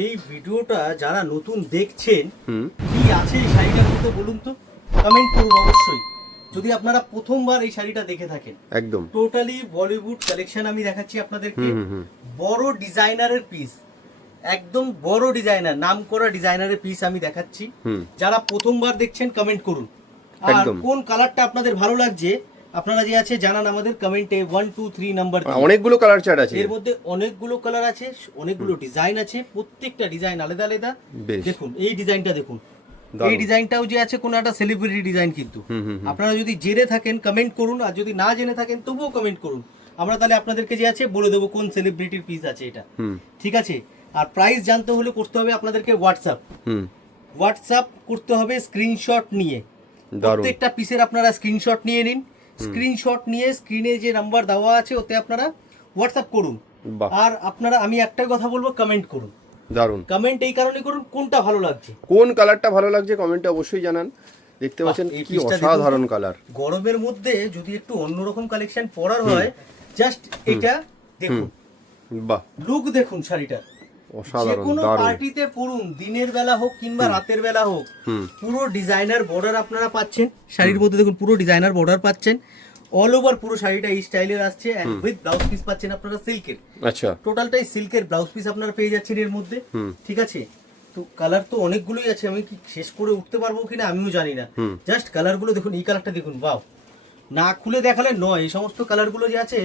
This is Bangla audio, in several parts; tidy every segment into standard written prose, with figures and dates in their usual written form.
এই ভিডিওটা যারা নতুন দেখছেন কি আছে এই শাড়িটার মধ্যে বলুন তো, কমেন্ট করুন অবশ্যই। যদি আপনারা প্রথমবার এই শাড়িটা দেখে থাকেন, একদম টোটালি বলিউড কালেকশন আমি দেখাচ্ছি আপনাদেরকে। বড় ডিজাইনারের পিস, একদম বড় ডিজাইনার, নাম করা ডিজাইনারের পিস আমি দেখাচ্ছি। যারা প্রথমবার দেখছেন কমেন্ট করুন। আর কোন কালারটা আপনাদের ভালো লাগছে আপনারা যে আছে জানান আমাদের কমেন্টে 1 2 3 নাম্বার। অনেকগুলো কালার চার্ট আছে, এর মধ্যে অনেকগুলো কালার আছে, অনেকগুলো ডিজাইন আছে, প্রত্যেকটা ডিজাইন আলাদা আলাদা। দেখুন এই ডিজাইনটা দেখুন, এই ডিজাইনটাও যে আছে কোন একটা সেলিব্রিটি ডিজাইন, কিন্তু আপনারা যদি জেনে থাকেন কমেন্ট করুন, আর যদি না জেনে থাকেন তবুও কমেন্ট করুন। আমরা তাহলে আপনাদেরকে যে আছে বলে দেবো কোন সেলিব্রিটির পিস আছে এটা, ঠিক আছে। আর প্রাইস জানতে হলে করতে হবে আপনাদেরকে হোয়াটসঅ্যাপ করতে হবে স্ক্রিনশট নিয়ে। প্রত্যেকটা পিসের আপনারা স্ক্রিনশট নিয়ে নিন, স্ক্রিনশট নিয়ে স্ক্রিনে যে নাম্বার দেওয়া আছে ওতে আপনারা হোয়াটসঅ্যাপ করুন। আর আপনারা আমি একটাই কথা বলবো, কমেন্ট করুন। দারুন কমেন্ট এই কারণে করুন, কোনটা ভালো লাগছে, কোন কালারটা ভালো লাগছে কমেন্টে অবশ্যই জানান। দেখতে পাচ্ছেন কি অসাধারণ কালার। গরমের মধ্যে যদি একটু অন্যরকম কালেকশন পরার হয়, জাস্ট এটা দেখুন, বাহ লুক দেখুন শাড়িটা। যে কোনো পার্টিতে পরুন, দিনের বেলা হোক কিংবা রাতের বেলা হোক, পুরো ডিজাইনার বর্ডার আপনারা পাচ্ছেন শাড়ির মধ্যে। দেখুন পুরো ডিজাইনার বর্ডার পাচ্ছেন, অল ওভার পুরো শাড়িটা এই স্টাইলের আসছে, এন্ড উইথ ব্লাউজ পিস পাচ্ছেন আপনারা সিল্কের। আচ্ছা, টোটালটাই সিল্কের ব্লাউজ পিস আপনারা পেয়ে যাচ্ছেন এর মধ্যে, ঠিক আছে। তো কালার তো অনেকগুলোই আছে, আমি কি শেষ করে উঠতে পারবো কিনা আমিও জানি না। জাস্ট কালারগুলো দেখুন, এই কালারটা দেখুন, বাও, না খুলে দেখালে নয়, এই সমস্ত কালারগুলো যে আছে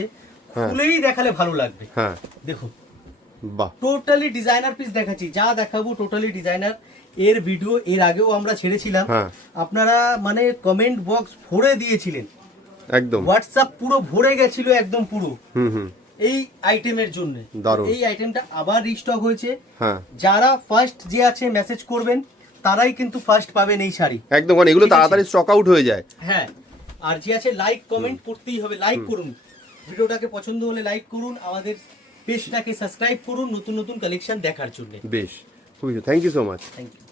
খুলেই দেখালে ভালো লাগবে। হ্যাঁ দেখুন, বাহ, টোটালি ডিজাইনার পিস দেখাচ্ছি, যা দেখাবো টোটালি ডিজাইনার। এর ভিডিও এর আগেও আমরা ছেড়েছিলাম, আপনারা মানে কমেন্ট বক্স ভরে দিয়েছিলেন, একদম হোয়াটসঅ্যাপ পুরো ভরে গেছিল একদম পুরো এই আইটেমের জন্য। এই আইটেমটা আবার রিস্টক হয়েছে। যারা ফার্স্ট যে আছে মেসেজ করবেন তারাই কিন্তু ফার্স্ট পাবেন এই শাড়ি, একদম, কারণ এগুলো তাড়াতাড়ি স্টক আউট হয়ে যায়। হ্যাঁ, আর যে আছে লাইক কমেন্ট করতেই হবে, লাইক করুন, ভিডিওটাকে পছন্দ হলে লাইক করুন, আমাদের পেজটাকে সাবস্ক্রাইব করুন নতুন নতুন কালেকশন দেখার জন্য। বেশ, thank you so much. Thank you.